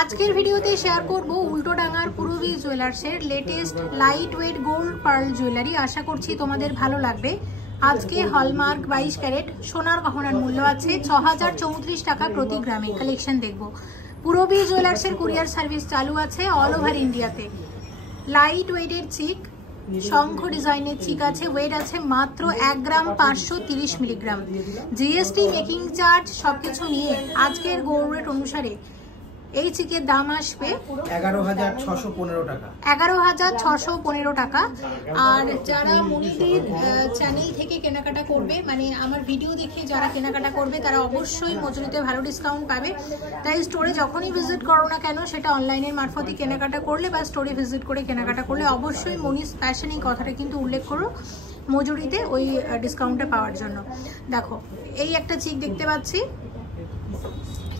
আজকের ভিডিওতে শেয়ার করব উল্টোডাঙ্গার পূরবী জুয়েলার্সের latest light weight gold pearl jewellery. আশা করছি তোমাদের ভালো লাগবে। আজকে হলমার্ক 22 ক্যারেট সোনার গহনার মূল্য আছে 6034 টাকা প্রতি গ্রামে। কালেকশন দেখব। পূরবী জুয়েলার্সের কুরিয়ার সার্ভিস চালু আছে অল ওভার ইন্ডিয়াতে। লাইট ওয়েটের চিক, শঙ্খ ডিজাইনের চিক আছে। ওয়েট আছে মাত্র 1 গ্রাম 530 মিলিগ্রাম। জিএসটি, মেকিং চার্জ সবকিছু নিয়ে আজকের গোল্ড রেট অনুসারে এই চিকের দাম আসবে 11,615 টাকা। 11,615 টাকা। আর যারা মনিদির চ্যানেল থেকে কেনাকাটা করবে, মানে আমার ভিডিও দেখে যারা কেনাকাটা করবে, তারা অবশ্যই মজুরিতে ভালো ডিসকাউন্ট পাবে। তাই স্টোরে যখনই ভিজিট করো না কেন, সেটা অনলাইনের মারফতে কেনাকাটা করলে বা স্টোরে ভিজিট করে কেনাকাটা করলে অবশ্যই মনিস ফ্যাশন এই কথাটা কিন্তু উল্লেখ করো মজুরিতে ওই ডিসকাউন্টটা পাওয়ার জন্য। দেখো, এই একটা চিক দেখতে পাচ্ছি।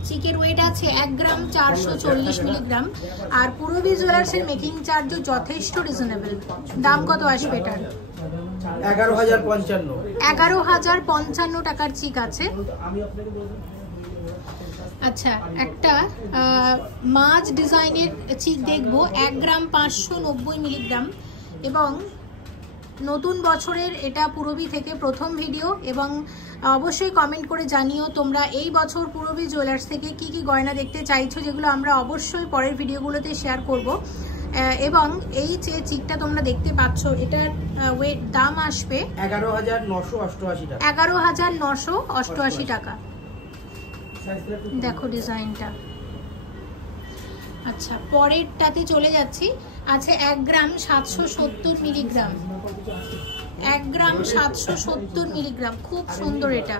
চিকের ওয়েট আছে 1 গ্রাম 440 মিলিগ্রাম। আর পূরবী জুয়েলার্সের মেকিং চার্জও যথেষ্ট রিজনেবল। দাম কত আসবে এটার? 11,055 টাকার চিক আছে। আচ্ছা, একটা মাছ ডিজাইনের চিক দেখবো 1 গ্রাম 590 মিলিগ্রাম। এবং নতুন বছরের এটা পূরবী থেকে প্রথম ভিডিও। এবং অবশ্যই কমেন্ট করে জানিও তোমরা এই বছর পূরবী জুয়েলার্স থেকে কি কি গয়না দেখতে চাইছো, যেগুলো আমরা অবশ্যই পরের ভিডিওগুলোতে শেয়ার করব। এবং এই যে চিকটা তোমরা দেখতে পাচ্ছ, এটার ওয়েট দাম আসবে 11,988 টাকা। 11,988 টাকা। দেখো ডিজাইনটা। আচ্ছা, পরেরটাতে চলে যাচ্ছি। আছে 1 গ্রাম 770 মিলিগ্রাম। 1 গ্রাম 770 মিলিগ্রাম। খুব সুন্দর এটা।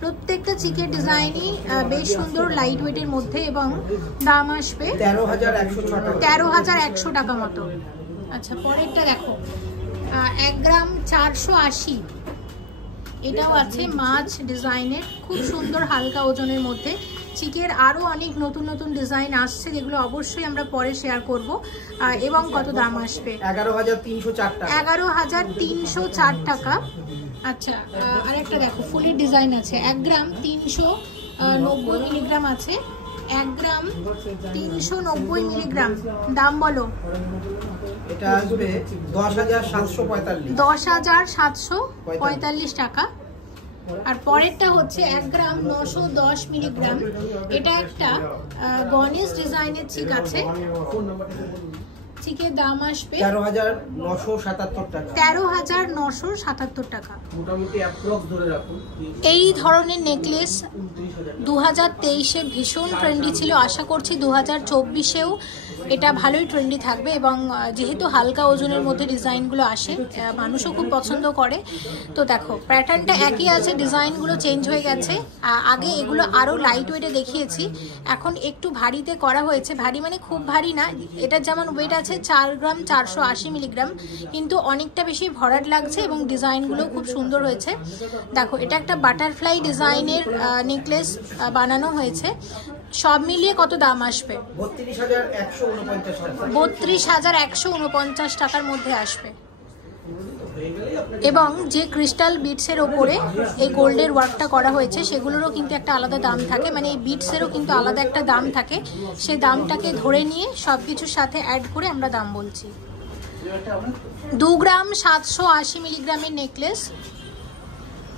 প্রত্যেকটা চিকের ডিজাইনই বেশ সুন্দর, লাইট ওয়েটের মধ্যে। এবং দাম আসবে 13,100 টাকা মতো। আচ্ছা, পরেরটা দেখো 1 গ্রাম 480। এটাও আছে মাছ ডিজাইনের, খুব সুন্দর হালকা ওজনের মধ্যে। চিকের আরও অনেক নতুন নতুন ডিজাইন আসছে, যেগুলো অবশ্যই আমরা পরে শেয়ার করব। এবং কত দাম আসবে? 11,304 টাকা। 11,304 টাকা। আচ্ছা, আরেকটা দেখো ফুলের ডিজাইন আছে। 1 গ্রাম 390 মিলিগ্রাম আছে। 1 গ্রাম 390 মিলিগ্রাম। দাম বলো? এটা আসবে 10,745। 10,745 টাকা। আর পরেরটা হচ্ছে 1 গ্রাম 910 মিলিগ্রাম। এটা একটা গণেশ ডিজাইনের চিক আছে। চিকের দাম আসবে 13,977 টাকা। 13,977 টাকা। মোটামুটি অ্যাপ্রক্স ধরে রাখুন। এই ধরনের নেকলেস 2023-এ ভীষণ ট্রেন্ডি ছিল। আশা করছি 2024-এও এটা ভালোই ট্রেন্ডি থাকবে। এবং যেহেতু হালকা ওজনের মধ্যে ডিজাইনগুলো আসে, মানুষও খুব পছন্দ করে। তো দেখো, প্যাটার্নটা একই আছে, ডিজাইনগুলো চেঞ্জ হয়ে গেছে। আগে এগুলো আরও লাইট ওয়েটে দেখিয়েছি, এখন একটু ভারীতে করা হয়েছে। ভারী মানে খুব ভারী না। এটার যেমন ওয়েট আছে 4 গ্রাম 480 মিলিগ্রাম, কিন্তু অনেকটা বেশি ভরাট লাগছে এবং ডিজাইনগুলো খুব সুন্দর হয়েছে। দেখো, এটা একটা বাটারফ্লাই ডিজাইনের নেকলেস বানানো হয়েছে। সব মিলিয়ে কত দাম আসবে? 32,149 টাকার মধ্যে আসবে। এবং যে ক্রিস্টাল বিটসের ওপরে এই গোল্ডের ওয়ার্কটা করা হয়েছে, সেগুলোরও কিন্তু একটা আলাদা দাম থাকে। মানে এই বিটসেরও কিন্তু আলাদা একটা দাম থাকে। সেই দামটাকে ধরে নিয়ে সব কিছুর সাথে অ্যাড করে আমরা দাম বলছি। 2 গ্রাম 780 মিলিগ্রামের নেকলেস।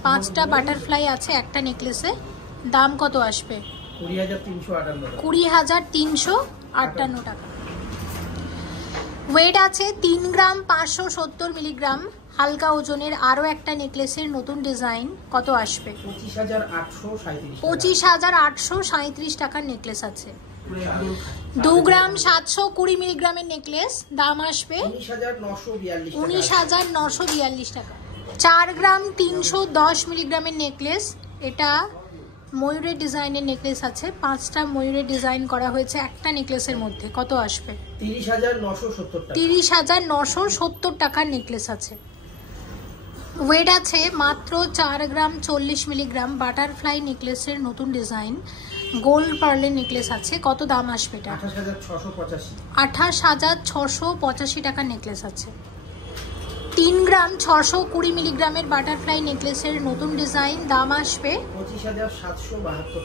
5টা বাটারফ্লাই আছে একটা নেকলেসে। দাম কত আসবে? 20,358 টাকা। ওয়েট আছে 3 গ্রাম 570 মিলিগ্রাম। হালকা ওজনের আরও একটা নেকলেসের নতুন ডিজাইন। কত আসবে? 25,837 টাকার নেকলেস আছে। 2 গ্রাম 720 মিলিগ্রামের নেকলেস। দাম আসবে 19,942 টাকা। 4 গ্রাম 310 মিলিগ্রামের নেকলেস। এটা ময়ূরের ডিজাইনের নেকলেস আছে। 5টা ময়ূরের ডিজাইন করা হয়েছে একটা নেকলেসের মধ্যে। কত আসবে? 30,970 টাকার নেকলেস আছে। ওয়েট আছে মাত্র 4 গ্রাম 40 মিলিগ্রাম। বাটারফ্লাই নেকলেসের নতুন ডিজাইন গোল্ড পার্লের নেকলেস আছে। কত দাম আসবে এটা? 28,685। 28,685 টাকার নেকলেস আছে। 3 গ্রাম 620 মিলিগ্রামের বাটারফ্লাই নেকলেসের নতুন ডিজাইন, দাম আসবে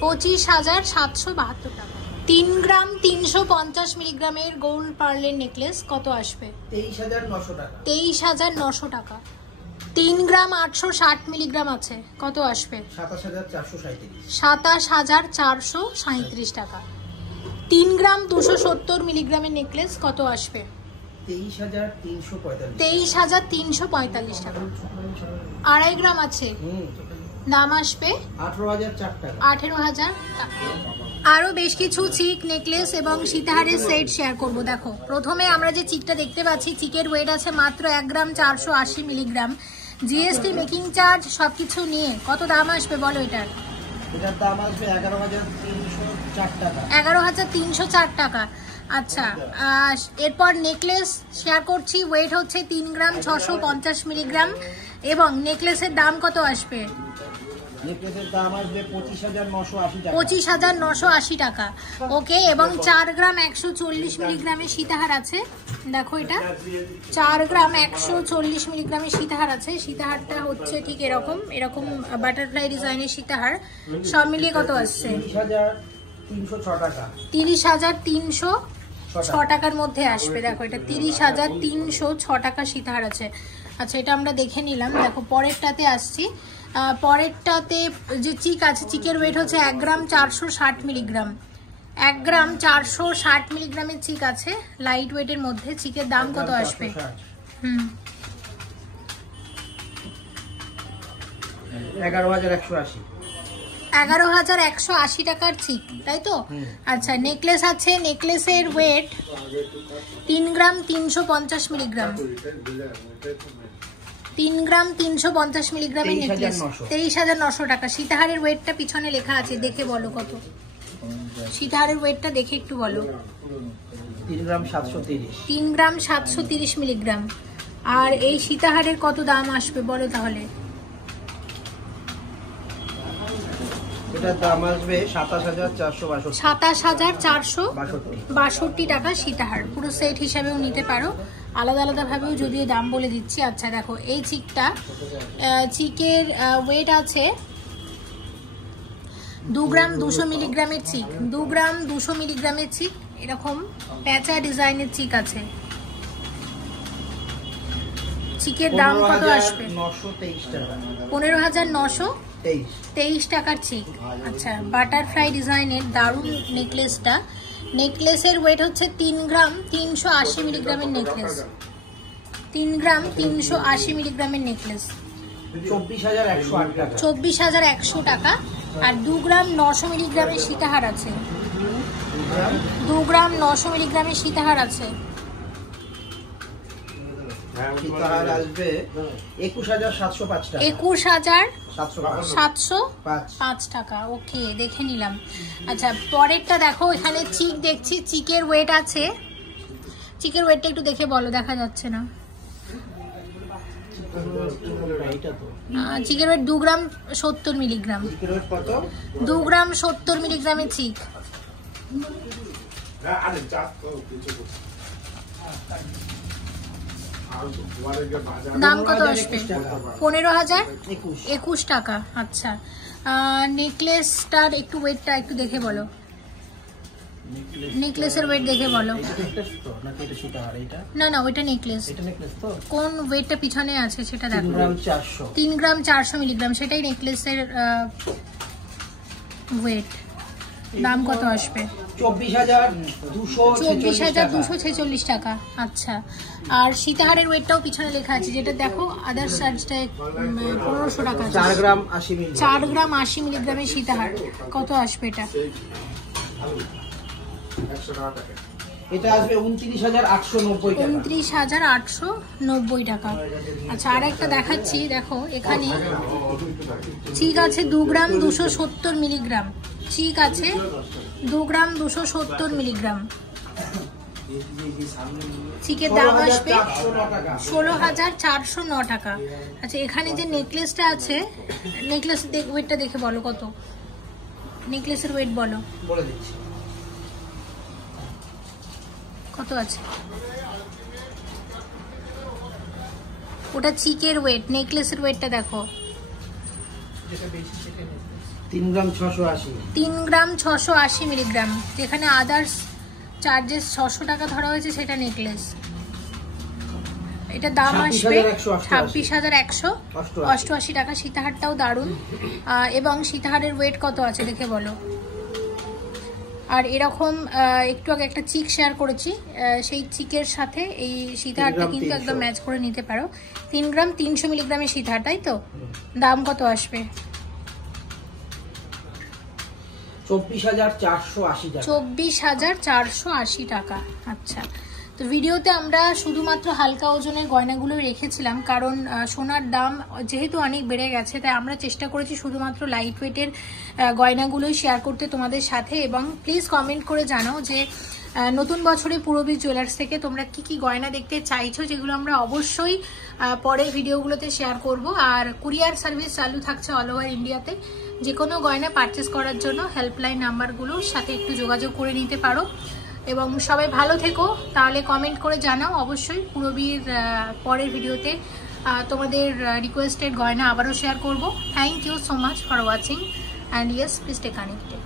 25,772 টাকা। 3 গ্রাম 350 মিলিগ্রামের গোল্ড পার্লের নেকলেস কত আসবে? 23,900 টাকা। 23,900 টাকা। 3 গ্রাম 860 মিলিগ্রাম আছে, কত আসবে? 27,437 টাকা। 3 গ্রাম 270 মিলিগ্রামের নেকলেস কত আসবে? 23,345 টাকা। 2.5 গ্রাম আছে, দাম আসবে 18,000 টাকা। আরো বেশ কিছু চিক নেকলেস এবং সীতাহারের সেট শেয়ার করব। দেখো, প্রথমে আমরা যে চিকটা দেখতে পাচ্ছি, চিকের ওয়েট আছে মাত্র 1 গ্রাম 480 মিলিগ্রাম। জিএসটি, মেকিং চার্জ সবকিছু নিয়ে কত দাম আসবে বলো এটার? এটার দাম আসবে 11,304 টাকা। 11,304 টাকা। আচ্ছা, এরপর নেকলেস শেয়ার করছি, ওয়েট হচ্ছে 3 গ্রাম 650 মিলিগ্রাম এবং নেকলেসের দাম কত আসবে? নেকলেসের দাম আসবে 25,980 টাকা। 25,980 টাকা। ওকে, এবং 4 গ্রাম 140 মিলিগ্রামের সীতাহার আছে। দেখো, এটা 4 গ্রাম 140 মিলিগ্রামের সীতাহার আছে। সীতাহারটা হচ্ছে ঠিক এরকম বাটারফ্লাই ডিজাইনের সীতাহার। সব মিলিয়ে কত আসছে? 30,306 টাকা। 30,306 টাকার মধ্যে আসবে। দেখো, এটা 30,306 টাকা সীতাহার আছে। আচ্ছা, এটা আমরা দেখে নিলাম। দেখো, পরেরটাতে আসছি। পরেরটাতে যে চিক আছে, চিকের ওয়েট হচ্ছে 1 গ্রাম 460 মিলিগ্রাম। 1 গ্রাম 460 মিলিগ্রামের চিক আছে, লাইট ওয়েটের মধ্যে। চিকের দাম কত আসবে? 11,180। 11,180 টাকার চিক, তাই তো? আচ্ছা, নেকলেস আছে। নেকলেসের ওয়েট 3 গ্রাম 350 মিলিগ্রাম। 3 গ্রাম 350 মিলিগ্রামের নেকলেস, 23,900 টাকা। সীতাহারের ওয়েটটা পিছনে লেখা আছে, দেখে বলো কত। সীতাহারের ওয়েটটা দেখে একটু বলো। 3 গ্রাম 730। 3 গ্রাম 730 মিলিগ্রাম। আর এই সীতাহারের কত দাম আসবে বলো তাহলে? এটার দাম আসবে 27,462। 27,462 টাকা সীতাহার। পুরো সেট হিসাবেও নিতে পারো, আলাদা আলাদা ভাবেও যদিও দাম বলে দিচ্ছি। আচ্ছা, দেখো, এই চিকটা, চিকের ওয়েট আছে 2 গ্রাম 200 মিলিগ্রামের চিক। 2 গ্রাম 200 মিলিগ্রামের চিক, এরকম প্যাঁচা ডিজাইনের চিক আছে। চিকের দাম কত আসবে? 15,923 টাকার চিক। আচ্ছা, বাটারফ্লাই ডিজাইনের দারুণ নেকলেসটা। নেকলেসের ওয়েট হচ্ছে 3 গ্রাম 380 মিলিগ্রামের নেকলেস। 3 গ্রাম 380 মিলিগ্রামের নেকলেস, 24,100 টাকা। আর 2 গ্রাম 900 মিলিগ্রামের সীতাহার আছে। 2 গ্রাম 900 মিলিগ্রামের সীতাহার আছে। সীতাহার আসবে 21,705 টাকা। 21,705 টাকা। ওকে, দেখে নিলাম। আচ্ছা, পরেরটা দেখো, এখানে চিক দেখছি। চিকের ওয়েট আছে, চিকের ওয়েটটা একটু দেখে বলো, দেখা যাচ্ছে না। চিকের ওয়েট 2 গ্রাম 70 মিলিগ্রাম। 2 গ্রাম 70 মিলিগ্রামের চিক। দাম কত আসবে? 15,021 টাকা। আচ্ছা, নেকলেসটার একটু ওয়েটটা একটু দেখে বলো। নেকলেসের ওয়েট দেখে বলো। না, ওইটা নেকলেস। কোন ওয়েটটা পিছনে আছে সেটা দেখো। 3 গ্রাম 400 মিলিগ্রাম, সেটাই নেকলেসের ওয়েট। দাম কত আসবে? 24,246 টাকা। আচ্ছা, আর সীতাহারের ওয়েটটাও পিছনে লেখা আছে, যেটা দেখো আদার চার্জটা 1500 টাকা। 4 গ্রাম 80 মিলিগ্রামের সীতাহার, কত আসবে এটা? এটা আসবে 29,890 টাকা। 29,890 টাকা। আচ্ছা, আর একটা দেখাচ্ছি। দেখো, এখানে চিক আছে 2 গ্রাম 270 মিলিগ্রাম। চিক আছে 2 গ্রাম 270 মিলিগ্রাম। চিকের দাম আসবে 16,409 টাকা। আচ্ছা, এখানে যে নেকলেসটা আছে, নেকলেস ওয়েটটা দেখে বলো কত। নেকলেসের ওয়েট বলো। বলে দিচ্ছি কত আছে। ওটা চিকের ওয়েট, নেকলেসের ওয়েটটা দেখো 3 গ্রাম 680। 3 গ্রাম 680 মিলিগ্রাম, যেখানে আদার্স চার্জেস 600 টাকা ধরা হয়েছে, সেটা নেকলেস। এটা দাম আসবে 26,188 টাকা। সীতাহারটাও দারুণ, এবং সীতাহারের ওয়েট কত আছে দেখে বলো। আর এরকম একটু আগে একটা চিক শেয়ার করেছি, সেই চিকের সাথে এই সীতাহারটা কিন্তু একদম ম্যাচ করে নিতে পারো। 3 গ্রাম 300 মিলিগ্রামের সীতাহার, তাই তো? দাম কত আসবে? 24,480 টাকা। আচ্ছা, তো ভিডিওতে আমরা শুধুমাত্র হালকা ওজনের গয়নাগুলো রেখেছিলাম, কারণ সোনার দাম যেহেতু অনেক বেড়ে গেছে, তাই আমরা চেষ্টা করেছি শুধুমাত্র লাইট ওয়েটের গয়নাগুলোই শেয়ার করতে তোমাদের সাথে। এবং প্লিজ কমেন্ট করে জানাও যে নতুন বছরে পূরবী জুয়েলার্স থেকে তোমরা কি কি গয়না দেখতে চাইছো, যেগুলো আমরা অবশ্যই পরের ভিডিওগুলোতে শেয়ার করব। আর কুরিয়ার সার্ভিস চালু থাকছে অল ওভার ইন্ডিয়াতে। যে কোনো গয়না পারচেস করার জন্য হেল্পলাইন নাম্বারগুলোর সাথে একটু যোগাযোগ করে নিতে পারো। এবং সবাই ভালো থেকো, তাহলে কমেন্ট করে জানাও অবশ্যই। পূরবীর পরের ভিডিওতে তোমাদের রিকোয়েস্টেড গয়না আবারও শেয়ার করব। Thank you so much for watching, and yes, please stay connected.